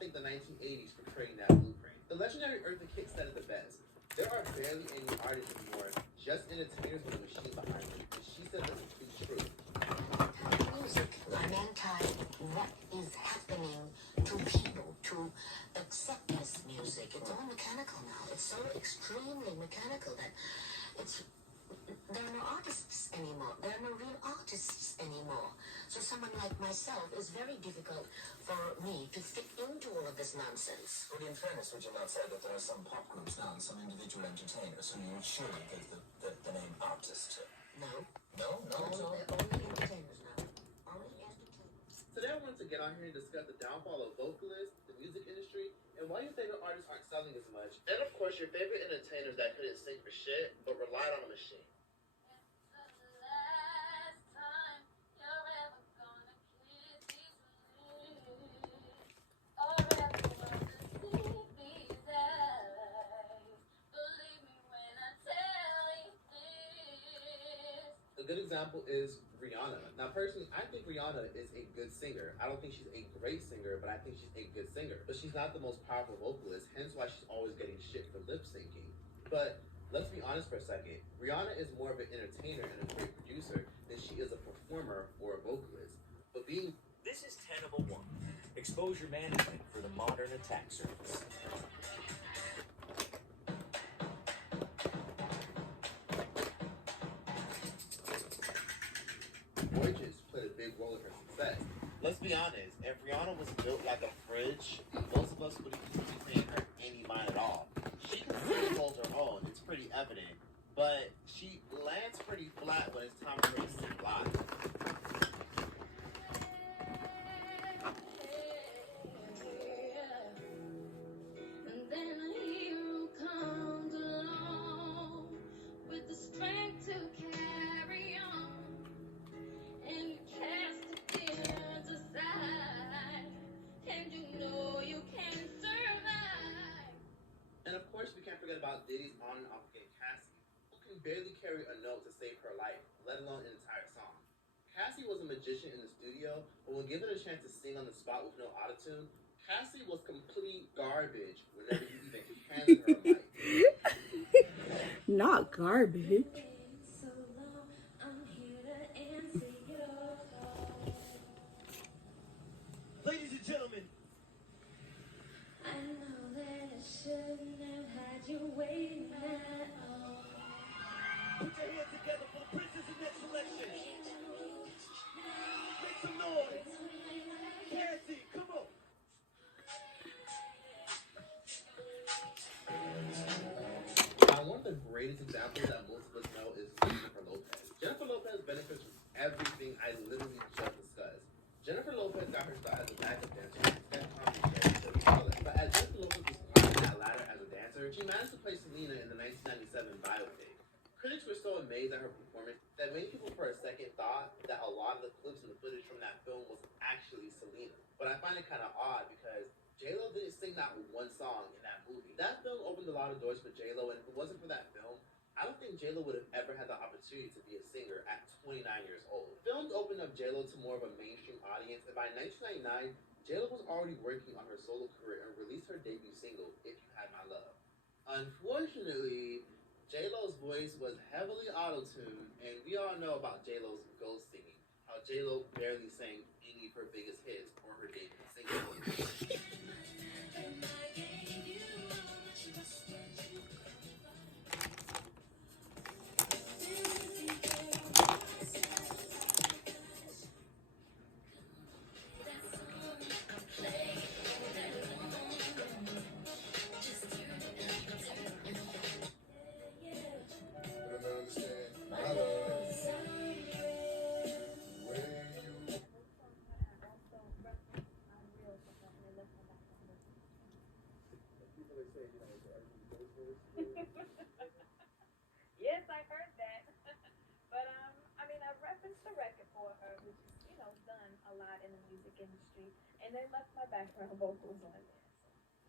thank the 1980s for creating that blueprint. The legendary Eartha Kitt said it the best. There are barely any artists anymore, just entertainers with a machine behind them. And she said the complete truth. Music, I'm anti what is happening to people to accept this music. It's all mechanical now. It's so extremely mechanical that there are no artists anymore. There are no real artists anymore. So someone like myself is very difficult for me to fit into all of this nonsense. But in fairness, would you not say that there are some pop groups now and some individual entertainers who you would surely give the name artist to? No. No? No? They're only entertainers now. Only entertainers. Today I wanted to get on here and discuss the downfall of vocalists, the music industry, and why your favorite artists aren't selling as much. And of course, your favorite entertainers that couldn't sing for shit, but relied on a machine. A good example is Rihanna. Now, personally, I think Rihanna is a good singer. I don't think she's a great singer, but I think she's a good singer. But she's not the most powerful vocalist, hence why she's always getting shit for lip syncing. But let's be honest for a second. Rihanna is more of an entertainer and a great producer than she is a performer or a vocalist. But being... This is Tenable 1, exposure management for the modern attack surface. Gorgeous played a big role in her success. Let's be honest, if Rihanna was built like a fridge, most of us wouldn't be paying her any mind at all. She can still hold her own, it's pretty evident, but she lands pretty flat when it's time for her to sing live. And of course, we can't forget about Diddy's on and off again Cassie, who can barely carry a note to save her life, let alone an entire song. Cassie was a magician in the studio, but when given a chance to sing on the spot with no autotune, Cassie was complete garbage whenever you even handed her a mic. Not garbage. Ladies and gentlemen, I know that I shouldn't have had you waiting at all. put your hands together for the princess in that selection. Make some noise. Cassie, come on. Now, one of the greatest examples that most of us know is Jennifer Lopez. Jennifer Lopez benefits from everything I literally just discussed. Jennifer Lopez got her start as a backup dancer, but as Jennifer Lopez was climbing that ladder as a dancer, she managed to play Selena in the 1997 biopic. Critics were so amazed at her performance that many people for a second thought that a lot of the clips and the footage from that film was actually Selena. But I find it kind of odd because J-Lo didn't sing not one song in that movie. That film opened a lot of doors for J-Lo, and if it wasn't for that film, I don't think J-Lo would have ever had the opportunity to be a singer at 29 years old. Films opened up J-Lo to more of a mainstream audience, and by 1999, J-Lo was already working on her solo career and released her debut single, If You Had My Love. Unfortunately, J-Lo's voice was heavily auto-tuned, and we all know about J-Lo's ghost singing, how J-Lo barely sang any of her biggest hits or her debut single. Yes, I heard that. But I mean, I referenced the record for her, which is, done a lot in the music industry, and they left my background vocals on there.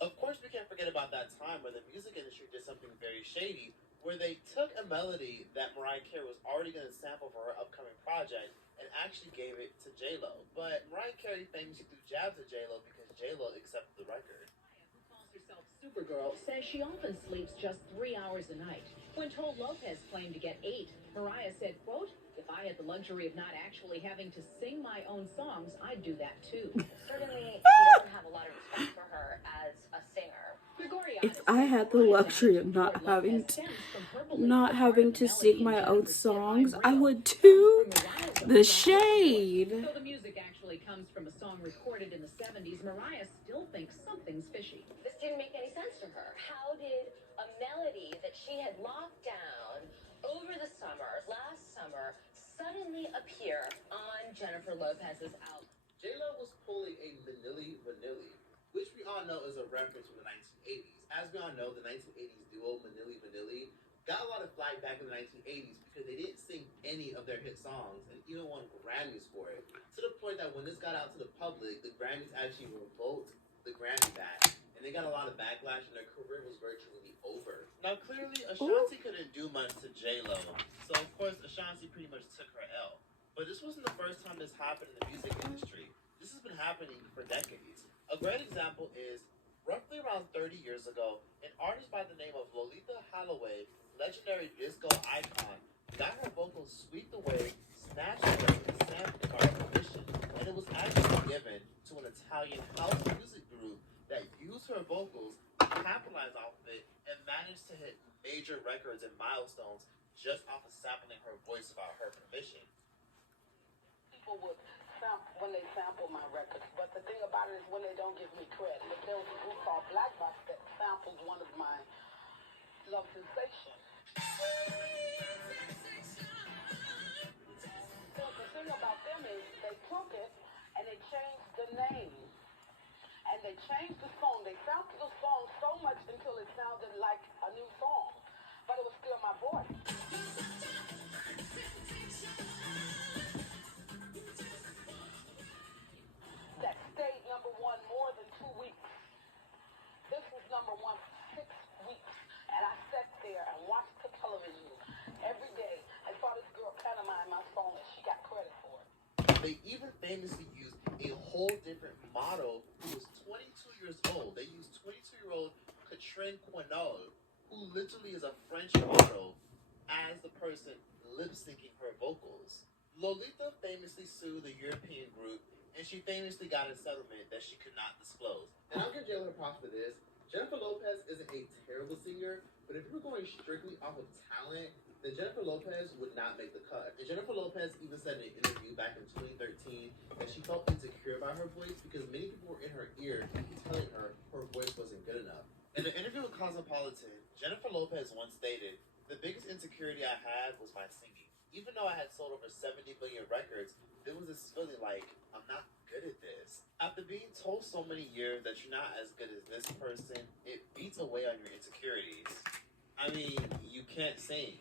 Of course, we can't forget about that time where the music industry did something very shady, where they took a melody that Mariah Carey was already going to sample for her upcoming project and actually gave it to J-Lo, but Mariah Carey famously threw jabs at J-Lo because J-Lo accepted the record. Who calls herself Supergirl, says she often sleeps just 3 hours a night. When told Lopez claimed to get 8, Mariah said, quote, "If I had the luxury of not actually having to sing my own songs, I'd do that too." Certainly, she doesn't have a lot of respect for her as a singer. If I had the luxury of not having to sing my own songs, I would too. The shade. Though the music actually comes from a song recorded in the 70s, Mariah still thinks something's fishy. This didn't make any sense to her. How did a melody that she had locked down over the summer, last summer, suddenly appear on Jennifer Lopez's album? J-Lo was pulling a Vanilli Vanilli, which we all know is a reference from the 1980s. As we all know, the 1980s duo Vanilli Vanilli got a lot of flack back in the 1980s because they didn't sing any of their hit songs and even won Grammys for it. To the point that when this got out to the public, the Grammys actually revoked the Grammy back, and they got a lot of backlash and their career was virtually over. Now clearly, Ashanti couldn't do much to J-Lo, so of course Ashanti pretty much took her L. But this wasn't the first time this happened in the music industry. This has been happening for decades. A great example is, roughly around 30 years ago, an artist by the name of Lolita Holloway, legendary disco icon, got her vocals swept away, snatched away, and sampled by her permission. And it was actually given to an Italian house music group that used her vocals, capitalized off of it, and managed to hit major records and milestones just off of sampling her voice without her permission. People would when they sample my records, but the thing about it is when they don't give me credit. If there was a group called Black Box that sampled one of my Love Sensation. So the thing about them is they took it and they changed the name. And they changed the song. They sampled the song so much until it sounded like a new song. But it was still my voice. That stayed number one more than 2 weeks. This was number one for 6 weeks. And I sat there and watched the television every day and saw this girl pantomime my song and she got credit for it. They even famously used a whole different model who was 22 years old. They used 22-year-old Catherine Quenol, who literally is a French model, as the person lip-syncing her vocals. Lolita famously sued the European group, and she famously got a settlement that she could not disclose. And I'll give J-Lo her props for this. Jennifer Lopez isn't a terrible singer, but if you were going strictly off of talent, then Jennifer Lopez would not make the cut. And Jennifer Lopez even said in an interview back in 2013 that she felt insecure about her voice because many people were in her ear telling her her voice wasn't good enough. In an interview with Cosmopolitan, Jennifer Lopez once stated, "The biggest insecurity I had was my singing. Even though I had sold over 70 million records, there was this feeling like, I'm not good at this." After being told so many years that you're not as good as this person, it beats away on your insecurities. I mean, you can't sing.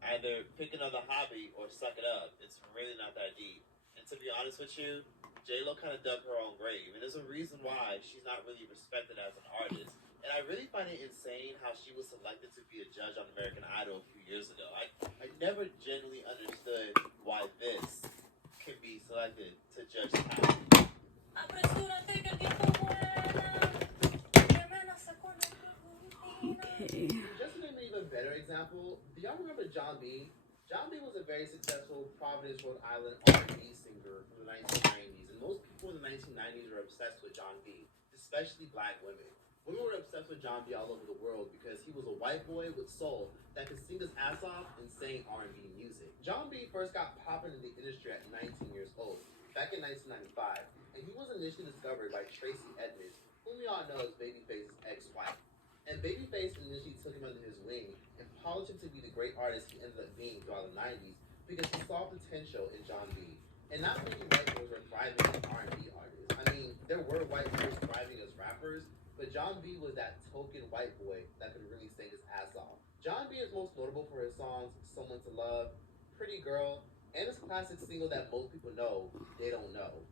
Either pick another hobby or suck it up. It's really not that deep. And to be honest with you, J-Lo kind of dug her own grave. And there's a reason why she's not really respected as an artist. And I really find it insane how she was selected to be a judge on American Idol a few years ago. I never genuinely understood why this can be selected to judge talent. Okay. Just to give an even better example, do y'all remember John B? John B was a very successful Providence, Rhode Island R&B singer from the 1990s. And most people in the 1990s were obsessed with John B, especially black women. Women were obsessed with John B all over the world because he was a white boy with soul that could sing his ass off and sing R&B music. John B first got popping in the industry at 19 years old, back in 1995, and he was initially discovered by Tracy Edmonds, whom we all know as Babyface's ex-wife. And Babyface initially took him under his wing and polished him to be the great artist he ended up being throughout the 90s because he saw potential in John B. And not many white boys were thriving as R&B artists. I mean, there were white boys thriving as rappers, but John B was that token white boy that could really sing his ass off. John B is most notable for his songs Someone to Love, Pretty Girl, and his classic single that most people know, They Don't Know.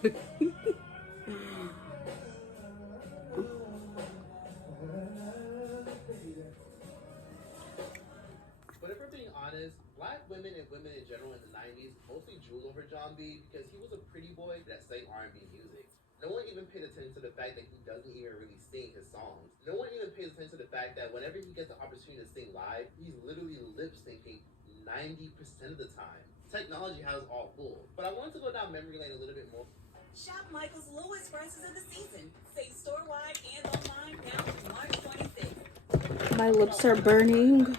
But if we're being honest, black women and women in general in the 90s mostly drooled over John B because he was a pretty boy that sang R&B music. No one even paid attention to the fact that he doesn't even really sing his songs. No one even pays attention to the fact that whenever he gets the opportunity to sing live, he's literally lip syncing 90% of the time. Technology has us all fooled. But I wanted to go down memory lane a little bit more. Shop Michael's lowest prices of the season. Save store-wide and online now through March 26th. My lips are burning.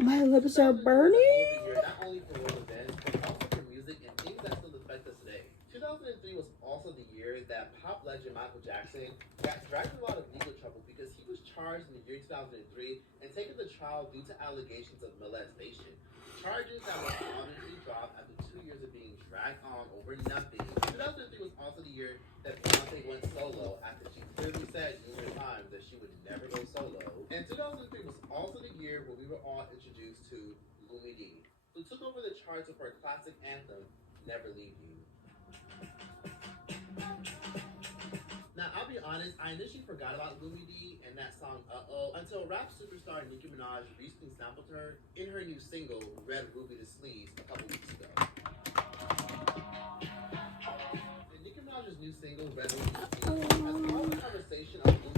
My lips are burning. Not only for world events, but also for music and things that still affect us today. 2003 was also the year that pop legend Michael Jackson got dragged in a lot of legal trouble because he was charged in the year 2003 and taken to trial due to allegations of molestation. Charges that were obviously dropped after 2 years of being dragged on over nothing. 2003 was also the year that Beyonce went solo after she clearly said numerous times that she would never go solo. And 2003 was also the year when we were all introduced to Lumi D, who took over the charts with her classic anthem, Never Leave You. Now, I'll be honest, I initially forgot about Lumi D and that song, Uh-Oh, until rap superstar Nicki Minaj recently sampled her in her new single, Red Ruby the Sleeves, a couple weeks ago. And Nicki Minaj's new single, Red Ruby the Sleeves, has caused the conversation of Lumi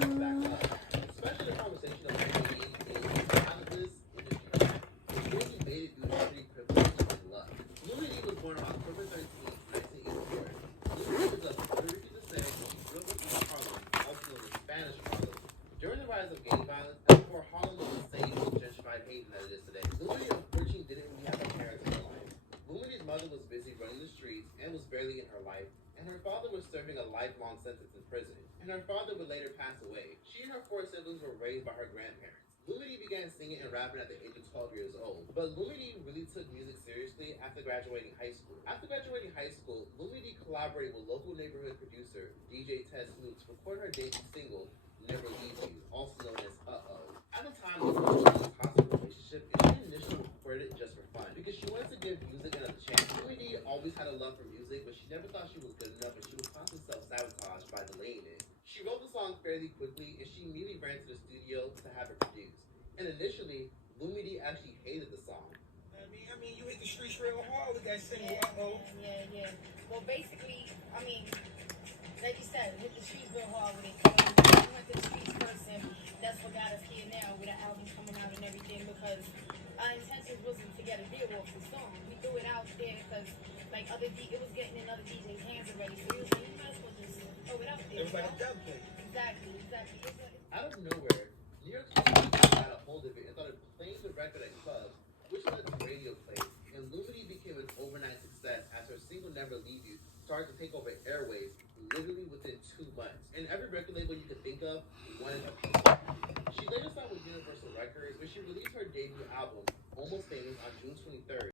D back up, especially the conversation of Lumi D being out of this industry. It's really made it due to street privilege and luck. Lumi D was born on October 13th, 1984. Lumi D was of Puerto Rican descent. She grew up in East Harlem, also known as Spanish Harlem. During the rise of gang violence, and before Harlem was the safe and gentrified Haven that it is today, Lumi D unfortunately didn't really have her parents in her life. Lumi D's mother was busy running the streets and was barely in her life, and her father was serving a lifelong sentence in prison, and her father would later pass away. She and her 4 siblings were raised by her grandparents. Lumi D began singing and rapping at the age of 12 years old, but Lumi D really took music seriously after graduating high school. After graduating high school, Lumi D collaborated with local neighborhood producer DJ Ted Snoop to record her debut single, Never Leave You, also known as Uh-Oh. At the time, Lumi D was in a toxic relationship, and she initially recorded it just for fun, because she wanted to give music another chance. Lumi D always had a love for music, but she never thought she was good enough, and she was constantly self-sabotaged by delaying it. She wrote the song fairly quickly, and she immediately ran to the studio to have it produced. And initially, Lumi D actually hated the song. I mean, you hit the streets real hard with that single, Uh-Oh. Yeah. Well, basically, like you said, hit the streets real hard with it. We went to the streets first, and that's what got us here now with the album coming out and everything, because our intention wasn't to get a deal off the song. We threw it out there because, like, it was getting in other DJs' hands already, so we was like, you might as well just throw it out there. It was like a dub play. Exactly. Out of nowhere, New York City got a hold of it and started playing the record at clubs, which led to radio plays, and Lumi D became an overnight success as her single Never Leave You started to take over airwaves literally within 2 months. And every record label you could think of wanted a piece of her. She later signed with Universal Records, where she released her debut album, Almost Famous, on June 23rd.